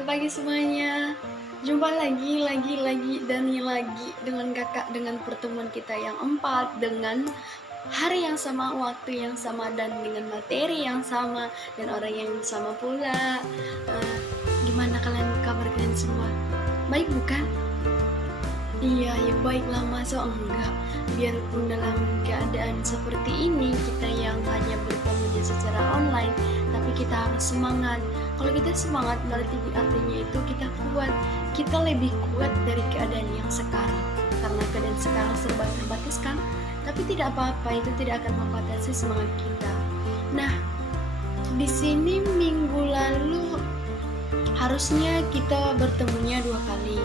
selamat pagi semuanya. Jumpa lagi dengan kakak dengan pertemuan kita yang empat, dengan hari yang sama, waktu yang sama, dan dengan materi yang sama, dan orang yang sama pula. Gimana kabar kalian semua? Baik bukan? Iya, ya baiklah, masa enggak. Biarpun dalam keadaan seperti ini, kita yang hanya bertemu secara online, tapi kita harus semangat. Kalau kita semangat, berarti artinya itu kita kuat. Kita lebih kuat dari keadaan yang sekarang. Karena keadaan sekarang serba terbatas kan? Tapi tidak apa-apa, itu tidak akan membatasi semangat kita. Nah, di sini minggu lalu harusnya kita bertemunya 2 kali.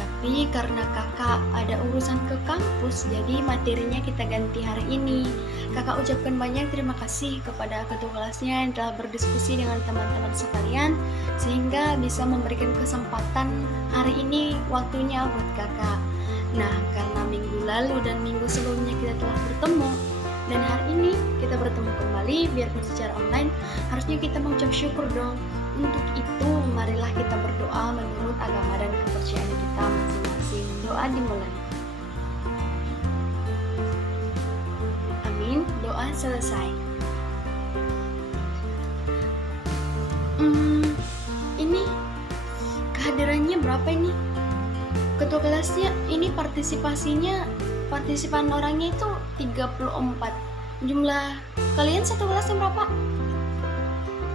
Tapi karena kakak ada urusan ke kampus, jadi materinya kita ganti hari ini. Kakak ucapkan banyak terima kasih kepada ketua kelasnya yang telah berdiskusi dengan teman-teman sekalian, sehingga bisa memberikan kesempatan hari ini waktunya buat kakak. Nah, karena minggu lalu dan minggu sebelumnya kita telah bertemu, dan hari ini kita bertemu kembali, biarpun secara online, harusnya kita mengucap syukur dong. Untuk itu, marilah kita berdoa menurut agama dan kepercayaan kita masing-masing. Doa dimulai. Amin. Doa selesai. Ini kehadirannya berapa ini? Ketua kelasnya ini partisipan orangnya itu 34. Jumlah kalian satu kelasnya berapa?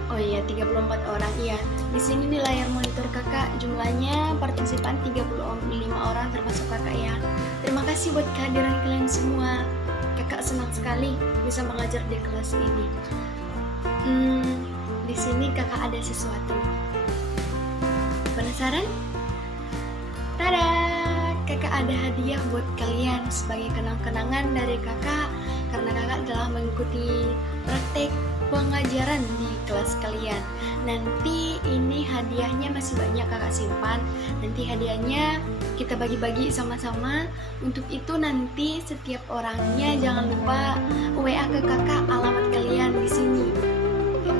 Oh iya, 34 orang. Iya. Di sini di layar monitor kakak jumlahnya partisipan 35 orang termasuk kakak ya. Terima kasih buat kehadiran kalian semua. Kakak senang sekali bisa mengajar di kelas ini. Di sini kakak ada sesuatu. Penasaran? Tada! Kakak ada hadiah buat kalian sebagai kenang-kenangan dari kakak karena kakak telah mengikuti praktek pengajaran di kelas kalian. Nanti ini hadiahnya masih banyak kakak simpan. Nanti hadiahnya kita bagi-bagi sama-sama. Untuk itu nanti setiap orangnya jangan lupa WA ke kakak alamat kalian di sini.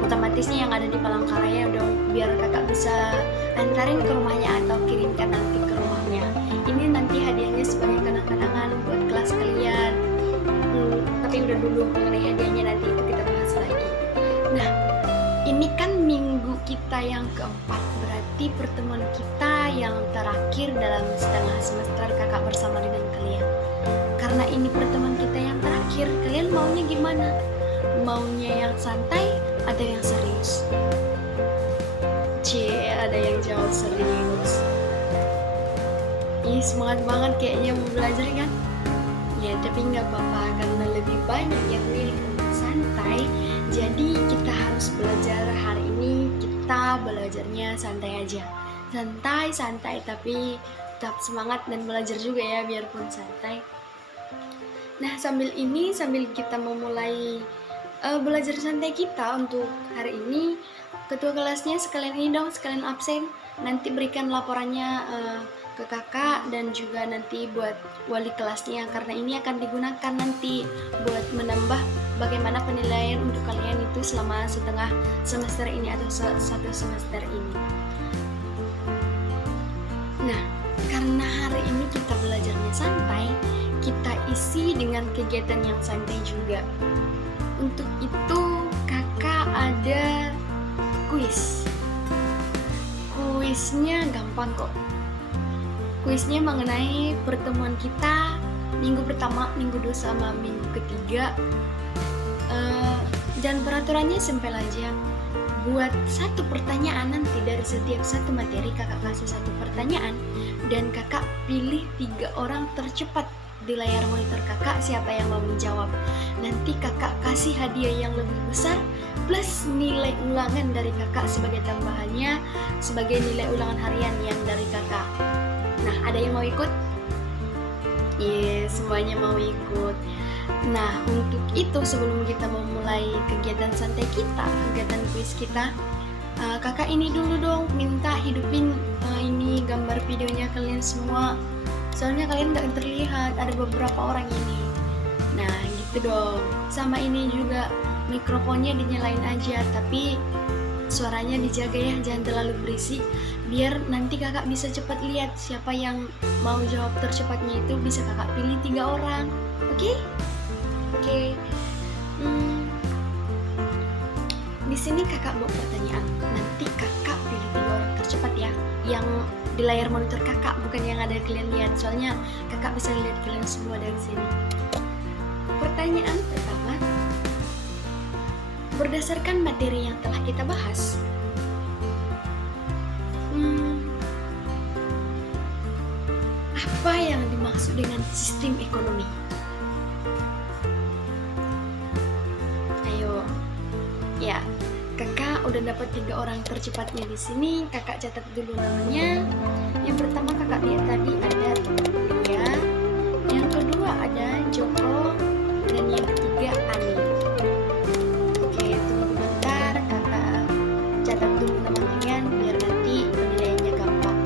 Otomatisnya yang ada di Palangkaraya dong, biar kakak bisa antarin ke rumahnya atau kirimkan nanti ke rumahnya. Ini nanti hadiahnya sebagai kenang-kenangan buat kelas kalian. Tapi udah dulu mengenai hadiahnya, nanti itu kita bahas lagi. Nah, ini kan minggu kita yang keempat, berarti pertemuan kita yang terakhir dalam setengah semester kakak bersama dengan kalian. Karena ini pertemuan kita yang terakhir, kalian maunya gimana? Maunya yang santai atau yang serius? Ada yang jawab serius. Ih, semangat banget kayaknya mau belajar kan? Ya, tapi nggak apa-apa karena lebih banyak yang milih untuk santai. Jadi kita harus belajar hari ini, kita belajarnya santai aja. Santai tapi tetap semangat dan belajar juga ya biarpun santai. Nah, sambil kita memulai belajar santai kita untuk hari ini, ketua kelasnya sekalian absen. Nanti berikan laporannya ke kakak dan juga nanti buat wali kelasnya, karena ini akan digunakan nanti buat menambah bagaimana penilaian untuk kalian itu selama setengah semester ini atau satu semester ini. Nah, karena hari ini kita belajarnya santai, kita isi dengan kegiatan yang santai juga. Untuk itu kakak ada kuis. Kuisnya gampang kok. Kuisnya mengenai pertemuan kita minggu pertama, minggu 2 sama minggu ketiga. Dan peraturannya simpel aja. Buat satu pertanyaan nanti dari setiap satu materi kakak kasih satu pertanyaan dan kakak pilih 3 orang tercepat di layar monitor kakak siapa yang mau menjawab. Nanti kakak kasih hadiah yang lebih besar plus nilai ulangan dari kakak sebagai tambahannya, sebagai nilai ulangan harian yang dari kakak. Nah, ada yang mau ikut? Semuanya mau ikut. Nah, untuk itu sebelum kita memulai kegiatan santai kita, kegiatan kuis kita, kakak ini dulu dong minta hidupin ini gambar videonya kalian semua. Soalnya kalian gak terlihat, ada beberapa orang ini. Nah, gitu dong. Sama ini juga mikrofonnya dinyalain aja, tapi suaranya dijaga ya, jangan terlalu berisik biar nanti kakak bisa cepat lihat siapa yang mau jawab tercepatnya, itu bisa kakak pilih 3 orang. Oke? Oke. Di sini kakak buat pertanyaan, nanti kakak pilih 3 orang tercepat ya, yang di layar monitor kakak, bukan yang ada kalian lihat, soalnya kakak bisa lihat kalian semua dari sini. Pertanyaan pertama, berdasarkan materi yang telah kita bahas, apa yang dimaksud dengan sistem ekonomi? Ayo, ya, kakak udah dapat 3 orang tercepatnya di sini. Kakak catat dulu namanya. Yang pertama kakak lihat tadi ada Lia, yang kedua ada Joko, dan yang ketiga Ani. Oke, tunggu bentar, kakak catat dulu nama kalian biar nanti penilaiannya gampang.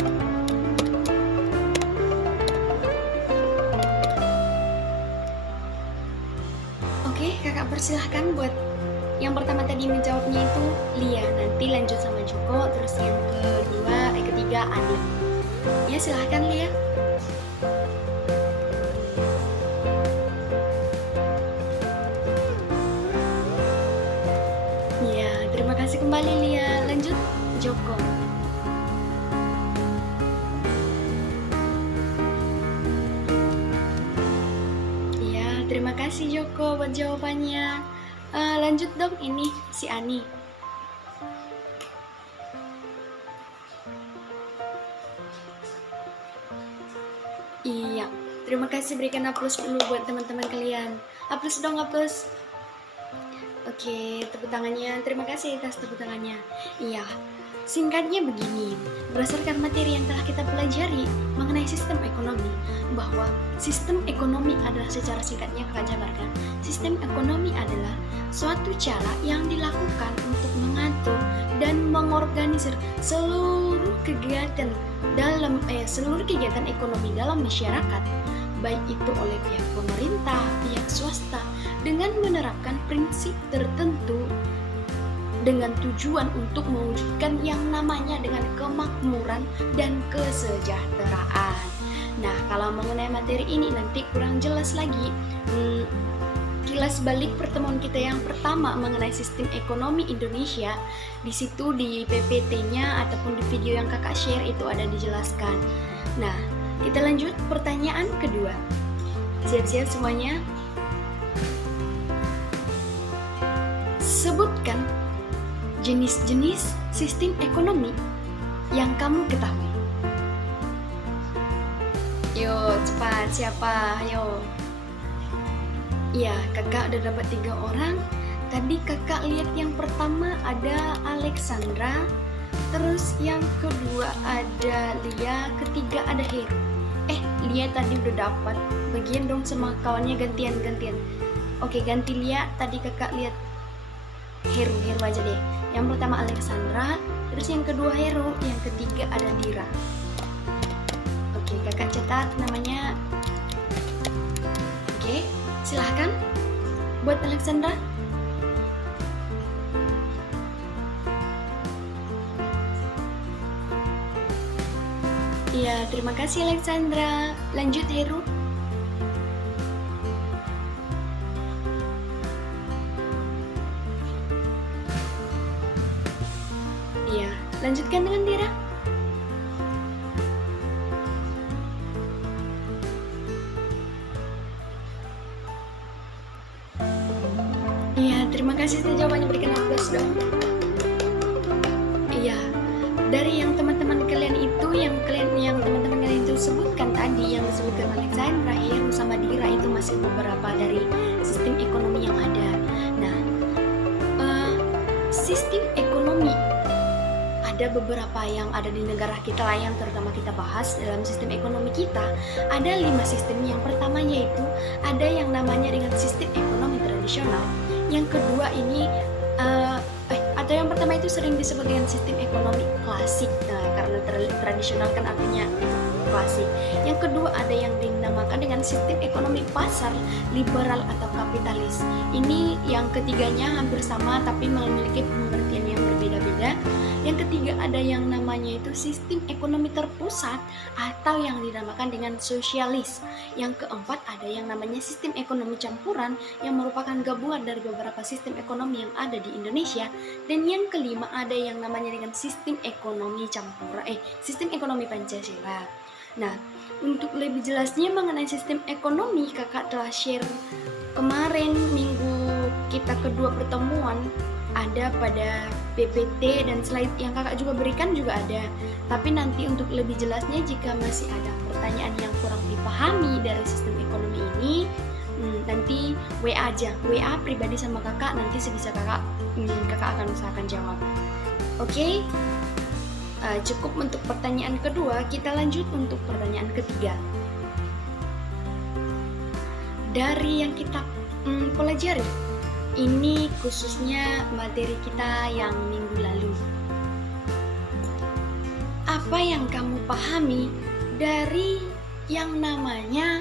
Oke, kakak persilahkan buat yang pertama tadi menjawabnya itu Lia, nanti lanjut sama Joko, terus yang ketiga Ani. Ya, silahkan Lia. Ya, terima kasih kembali Lia. Lanjut Joko. Ya, terima kasih Joko buat jawabannya. Lanjut dong, ini si Ani. Iya, terima kasih, berikan aplaus dulu buat teman-teman kalian. Aplaus dong, aplaus. Oke, tepuk tangannya. Terima kasih atas tepuk tangannya. Iya, singkatnya begini, berdasarkan materi yang telah kita pelajari mengenai sistem ekonomi, bahwa sistem ekonomi adalah, secara singkatnya kakak jabarkan, sistem ekonomi adalah suatu cara yang dilakukan untuk mengatur dan mengorganisir seluruh kegiatan ekonomi dalam masyarakat, baik itu oleh pihak pemerintah, pihak swasta, dengan menerapkan prinsip tertentu dengan tujuan untuk mewujudkan yang namanya dengan kemakmuran dan kesejahteraan. Nah, kalau mengenai materi ini nanti kurang jelas lagi. Kilas balik pertemuan kita yang pertama mengenai sistem ekonomi Indonesia, di situ di PPT-nya ataupun di video yang kakak share itu ada dijelaskan. Nah, kita lanjut pertanyaan kedua. Siap-siap semuanya. Sebutkan jenis-jenis sistem ekonomi yang kamu ketahui. Yo, cepat, siapa? Yo. Iya, kakak udah dapat 3 orang. Tadi kakak lihat yang pertama ada Alexandra, terus yang kedua ada Lia, ketiga ada Heru. Lia tadi udah dapat. Bagian dong sama kawannya, gantian. Oke, ganti Lia. Tadi kakak lihat Heru aja deh. Yang pertama Alexandra, terus yang kedua Heru, yang ketiga ada Dira. Oke, kakak catat namanya. Oke, silahkan buat Alexandra. Iya, terima kasih Alexandra. Lanjut Heru. Iya, lanjutkan dengan Dira. Iya, terima kasih atas jawabannya, berikan aplaus dong. Iya, dari yang teman-teman kalian itu, yang teman-teman kalian itu sebutkan tadi, yang disebutkan Alexandra, Heru, sama Dira, itu masih beberapa dari sistem ekonomi yang ada. Nah, sistem ekonomi ada beberapa yang ada di negara kita lah, yang terutama kita bahas dalam sistem ekonomi kita. Ada 5 sistem. Yang pertama yaitu ada yang namanya dengan sistem ekonomi tradisional. Yang kedua ini atau yang pertama itu sering disebut dengan sistem ekonomi klasik. Nah, karena tradisional kan artinya klasik. Yang kedua ada yang dinamakan dengan sistem ekonomi pasar, liberal atau kapitalis. Ini yang ketiganya hampir sama tapi memiliki pengertian yang berbeda-beda. ada. Yang ketiga ada yang namanya itu sistem ekonomi terpusat atau yang dinamakan dengan sosialis. Yang keempat ada yang namanya sistem ekonomi campuran yang merupakan gabungan dari beberapa sistem ekonomi yang ada di Indonesia. Dan yang kelima ada yang namanya dengan sistem ekonomi sistem ekonomi Pancasila. Nah, untuk lebih jelasnya mengenai sistem ekonomi, kakak telah share kemarin minggu kita kedua pertemuan, ada pada PPT dan slide yang kakak juga berikan juga ada. Tapi nanti untuk lebih jelasnya, jika masih ada pertanyaan yang kurang dipahami dari sistem ekonomi ini, nanti WA aja, WA pribadi sama kakak, nanti sebisa kakak akan usahakan jawab. Oke? Cukup untuk pertanyaan kedua, kita lanjut untuk pertanyaan ketiga. Dari yang kita pelajari, ini khususnya materi kita yang minggu lalu. Apa yang kamu pahami dari yang namanya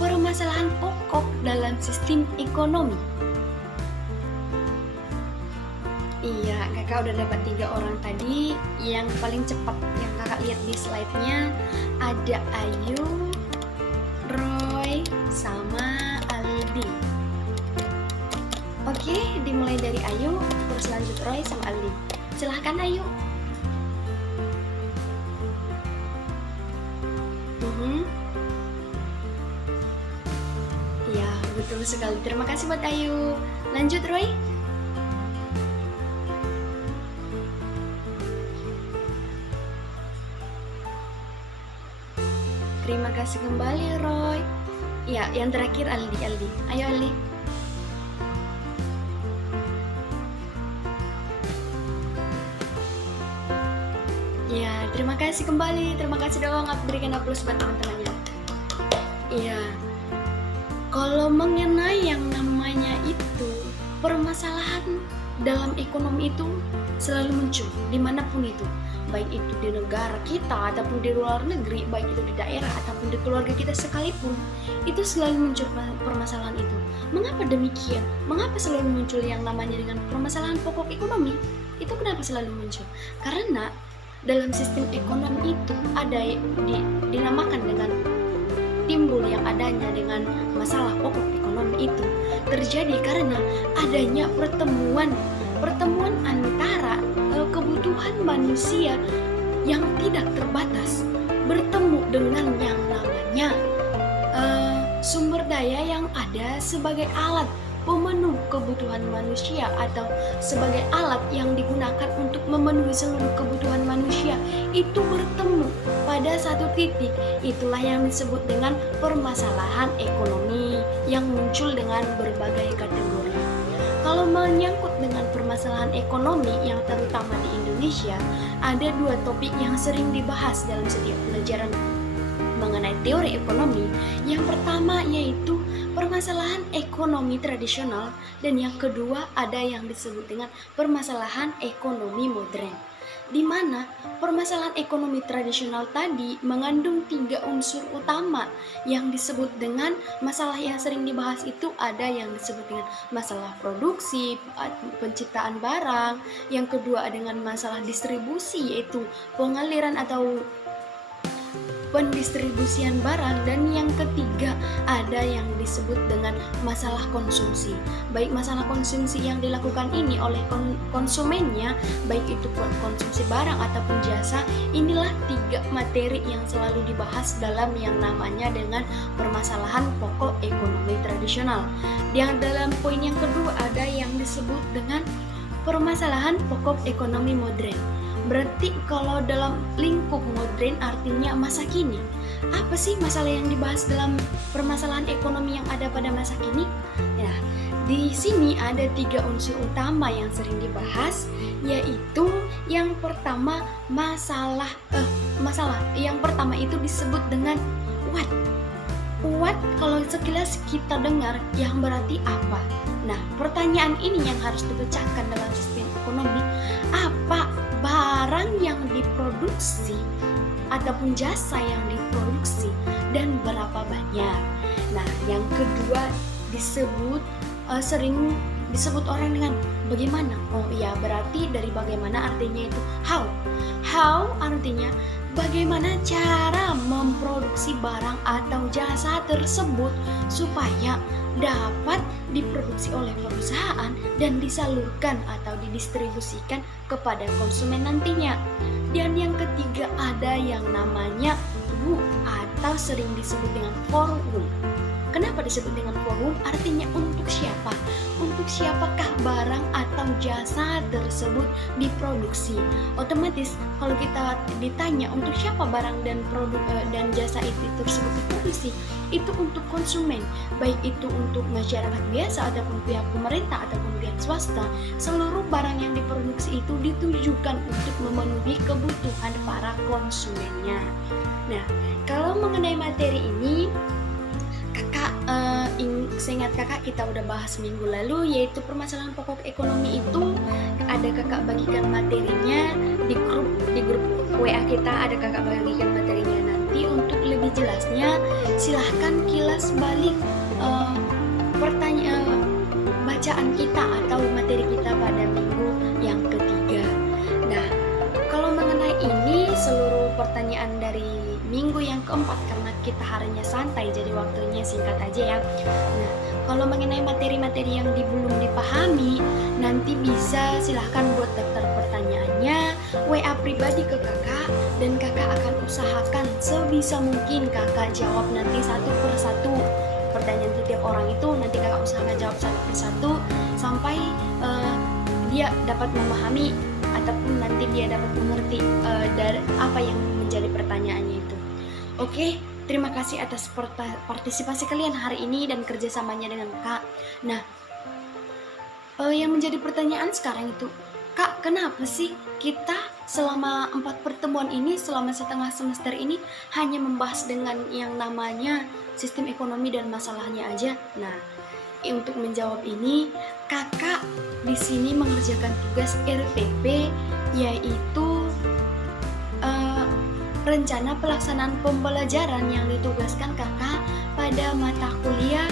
permasalahan pokok dalam sistem ekonomi? Iya, kakak udah dapat 3 orang tadi. Yang paling cepat yang kakak lihat di slide-nya ada Ayu, Roy, sama Aldi. Oke, dimulai dari Ayu, terus lanjut Roy sama Aldi. Silahkan Ayu. Ya, betul sekali. Terima kasih buat Ayu. Lanjut Roy. Terima kasih kembali Roy. Ya, yang terakhir Aldi. Ayo Aldi. Ya, terima kasih kembali. Terima kasih dong, berikan aplaus buat teman-temannya. Iya. Kalau mengenai yang namanya itu permasalahan dalam ekonomi itu selalu muncul dimanapun itu, baik itu di negara kita ataupun di luar negeri, baik itu di daerah ataupun di keluarga kita sekalipun, itu selalu muncul permasalahan itu. Mengapa demikian? Mengapa selalu muncul yang namanya dengan permasalahan pokok ekonomi? Itu kenapa selalu muncul? Karena dalam sistem ekonomi itu ada dinamakan dengan timbul yang adanya dengan masalah pokok ekonomi itu terjadi karena adanya pertemuan antara kebutuhan manusia yang tidak terbatas bertemu dengan yang namanya sumber daya yang ada sebagai alat pemenuh kebutuhan manusia atau sebagai alat yang digunakan untuk memenuhi seluruh kebutuhan manusia itu bertemu pada satu titik. Itulah yang disebut dengan permasalahan ekonomi yang muncul dengan berbagai kategori. Kalau menyangkut dengan permasalahan ekonomi yang terutama di Indonesia, ada 2 topik yang sering dibahas dalam setiap pelajaran mengenai teori ekonomi. Yang pertama yaitu permasalahan ekonomi tradisional, dan yang kedua ada yang disebut dengan permasalahan ekonomi modern, di mana permasalahan ekonomi tradisional tadi mengandung 3 unsur utama yang disebut dengan masalah yang sering dibahas itu ada yang disebut dengan masalah produksi, penciptaan barang, yang kedua dengan masalah distribusi yaitu pengaliran atau pendistribusian barang, dan yang ketiga ada yang disebut dengan masalah konsumsi. Baik masalah konsumsi yang dilakukan ini oleh konsumennya, baik itu konsumsi barang ataupun jasa, inilah 3 materi yang selalu dibahas dalam yang namanya dengan permasalahan pokok ekonomi tradisional. Yang dalam poin yang kedua ada yang disebut dengan permasalahan pokok ekonomi modern. Berarti kalau dalam lingkup modern artinya masa kini. Apa sih masalah yang dibahas dalam permasalahan ekonomi yang ada pada masa kini? Ya, di sini ada 3 unsur utama yang sering dibahas, yaitu yang pertama masalah yang pertama itu disebut dengan what. What kalau sekilas kita dengar yang berarti apa? Nah, pertanyaan ini yang harus dipecahkan dalam sistem ekonomi. Apa barang yang diproduksi ataupun jasa yang diproduksi dan berapa banyak? Nah, yang kedua disebut sering disebut orang dengan bagaimana. Oh iya, berarti dari bagaimana artinya itu how. How artinya bagaimana cara memproduksi barang atau jasa tersebut supaya dapat diproduksi oleh perusahaan dan disalurkan atau didistribusikan kepada konsumen nantinya. Dan yang ketiga ada yang namanya who atau sering disebut dengan for whom. Kenapa disebut dengan for whom? Artinya untuk siapa? Untuk siapakah barang atau jasa tersebut diproduksi? Otomatis kalau kita ditanya untuk siapa barang dan produk dan jasa itu tersebut diproduksi, itu untuk konsumen, baik itu untuk masyarakat biasa ataupun pihak pemerintah ataupun pihak swasta. Seluruh barang yang diproduksi itu ditujukan untuk memenuhi kebutuhan para konsumennya. Nah, kalau mengenai materi ini, kakak seingat kakak kita udah bahas minggu lalu, yaitu permasalahan pokok ekonomi itu ada kakak bagikan materinya di grup WA kita, ada kakak bagikan materinya. Nanti untuk lebih jelasnya silahkan kilas balik bacaan kita atau materi kita pada minggu yang ketiga. Nah, kalau mengenai ini seluruh pertanyaan dari minggu yang keempat, karena kita harinya santai jadi waktunya singkat aja ya. Nah, kalau mengenai materi-materi yang belum dipahami, nanti bisa silahkan buat daftar pertanyaannya WA pribadi ke kakak, dan kakak akan usahakan sebisa mungkin kakak jawab nanti satu per satu pertanyaan setiap orang itu. Nanti kakak usahakan jawab satu per satu sampai dia dapat memahami ataupun nanti dia dapat mengerti dari apa yang menjadi pertanyaannya itu. Oke, terima kasih atas partisipasi kalian hari ini dan kerjasamanya dengan Kak. Nah, yang menjadi pertanyaan sekarang itu, Kak, kenapa sih kita selama 4 pertemuan ini, selama setengah semester ini hanya membahas dengan yang namanya sistem ekonomi dan masalahnya aja? Nah, untuk menjawab ini, kakak di sini mengerjakan tugas RPP, yaitu rencana pelaksanaan pembelajaran yang ditugaskan kakak pada mata kuliah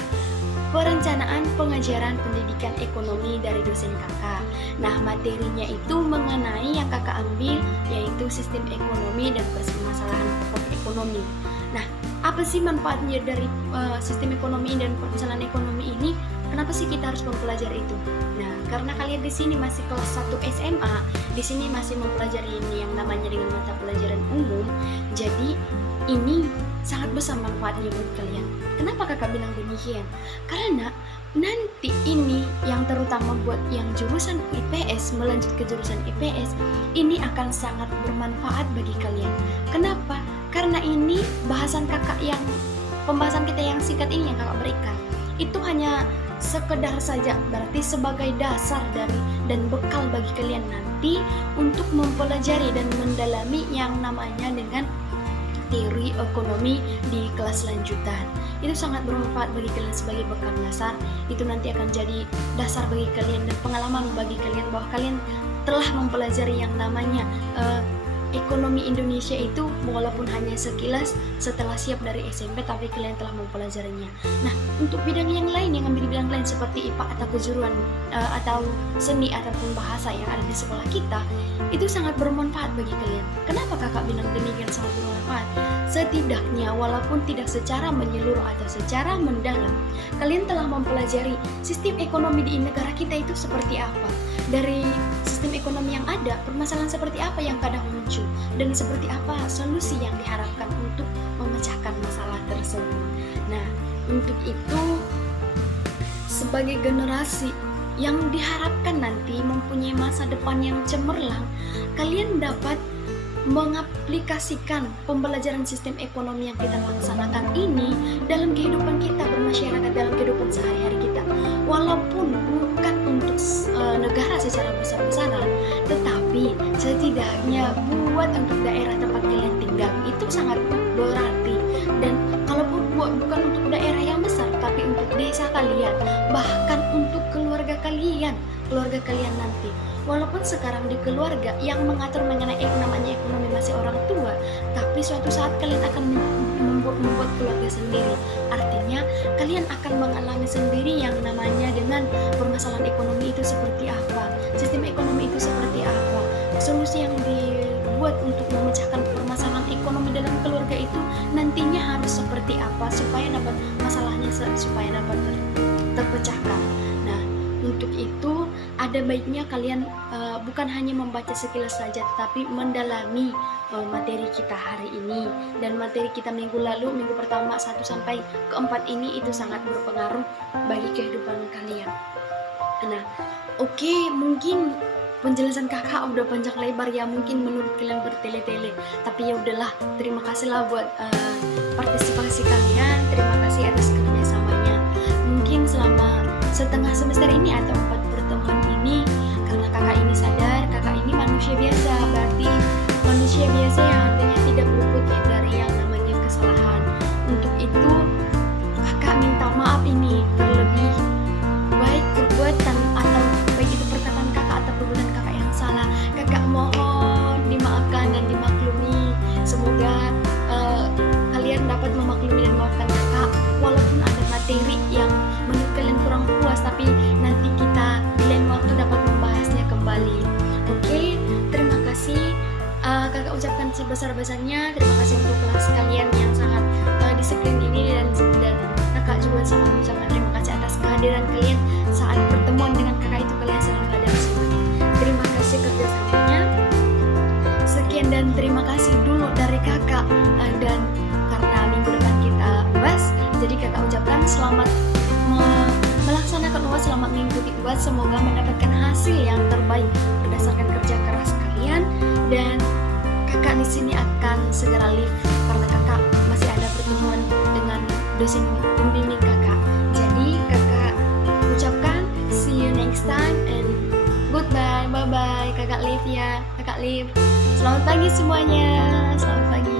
perencanaan pengajaran pendidikan ekonomi dari dosen kakak. Nah, materinya itu mengenai yang kakak ambil, yaitu sistem ekonomi dan permasalahan pokok ekonomi. Nah, apa sih manfaatnya dari sistem ekonomi dan permasalahan ekonomi ini? Kenapa sih kita harus mempelajari itu? Nah, karena kalian di sini masih kelas 1 SMA, di sini masih mempelajari ini yang namanya dengan mata pelajaran umum. Jadi, ini sangat besar manfaatnya buat kalian. Kenapa kakak bilang demikian? Karena nanti ini yang terutama buat yang jurusan IPS melanjut ke jurusan IPS, ini akan sangat bermanfaat bagi kalian. Kenapa? Karena ini pembahasan kita yang singkat ini yang kakak berikan, itu hanya sekedar saja, berarti sebagai dasar dan bekal bagi kalian nanti untuk mempelajari dan mendalami yang namanya dengan teori ekonomi di kelas lanjutan. Itu sangat bermanfaat bagi kalian sebagai bekal dasar. Itu nanti akan jadi dasar bagi kalian dan pengalaman bagi kalian bahwa kalian telah mempelajari yang namanya ekonomi Indonesia itu, walaupun hanya sekilas setelah siap dari SMP, tapi kalian telah mempelajarinya. Nah, untuk bidang yang lain, yang ambil bidang lain seperti IPA atau kejuruan atau seni ataupun bahasa yang ada di sekolah kita, itu sangat bermanfaat bagi kalian. Kenapa kakak bilang demikian sangat bermanfaat? Setidaknya walaupun tidak secara menyeluruh atau secara mendalam, kalian telah mempelajari sistem ekonomi di negara kita itu seperti apa. Dari sistem ekonomi yang ada, permasalahan seperti apa yang kadang muncul, dan seperti apa solusi yang diharapkan untuk memecahkan masalah tersebut. Nah, untuk itu sebagai generasi yang diharapkan nanti mempunyai masa depan yang cemerlang, kalian dapat mengaplikasikan pembelajaran sistem ekonomi yang kita laksanakan ini dalam kehidupan kita bermasyarakat, dalam kehidupan sehari-hari kita. Walaupun bukan untuk negara secara besar-besaran, tetapi setidaknya buat untuk daerah tempat kalian tinggal itu sangat berarti. Dan kalaupun bukan untuk daerah yang besar, tapi untuk desa kalian, bahkan untuk keluarga kalian nanti. Walaupun sekarang di keluarga yang mengatur mengenai namanya ekonomi masih orang tua, tapi suatu saat kalian akan membuat keluarga sendiri. Artinya kalian akan mengalami sendiri yang namanya dengan permasalahan ekonomi supaya dapat masalahnya supaya dapat terpecahkan. Nah, untuk itu ada baiknya kalian bukan hanya membaca sekilas saja, tetapi mendalami materi kita hari ini. Dan materi kita minggu lalu, minggu pertama 1 sampai ke 4 ini itu sangat berpengaruh bagi kehidupan kalian. Nah, oke, mungkin penjelasan kakak udah panjang lebar ya, mungkin menurut kalian bertele-tele, tapi ya udahlah, terima kasihlah buat partisipasi kalian, terima kasih atas kerjasamanya. Mungkin selama setengah semester ini atau 4 pertemuan ini, karena kakak ini sadar, kakak ini manusia biasa, berarti manusia biasa yang artinya tidak luput dari yang namanya kesalahan. Untuk itu kakak minta maaf ini terlebih baik perbuatan atau baik itu perkataan kakak atau perbuatan kakak yang salah, kakak mohon dimaafkan dan dimaklumi. Semoga kalian dapat memaklumi dan memaafkan kakak, walaupun ada materi yang menurut kalian kurang puas, tapi nanti kita di lain waktu dapat membahasnya kembali. Oke, terima kasih. Kakak ucapkan sebesar-besarnya terima kasih untuk kelas kalian yang sangat disiplin ini, dan kakak juga sama mengucapkan terima kasih atas kehadiran kalian saat pertemuan dengan kakak itu, kalian selalu hadir semuanya. Terima kasih kerjasamanya. Sekian dan terima kasih dulu dari kakak, dan karena minggu depan kita UAS, jadi kakak ucapkan selamat melaksanakan UAS, selamat mengikuti UAS, semoga mendapatkan hasil yang terbaik berdasarkan kerja keras kalian. Dan kakak di sini akan segera leave karena kakak masih ada pertemuan dengan dosen pembimbing kakak. Jadi kakak ucapkan see you next time and goodbye, bye bye. Kakak leave ya, kakak leave. Selamat pagi semuanya, selamat pagi.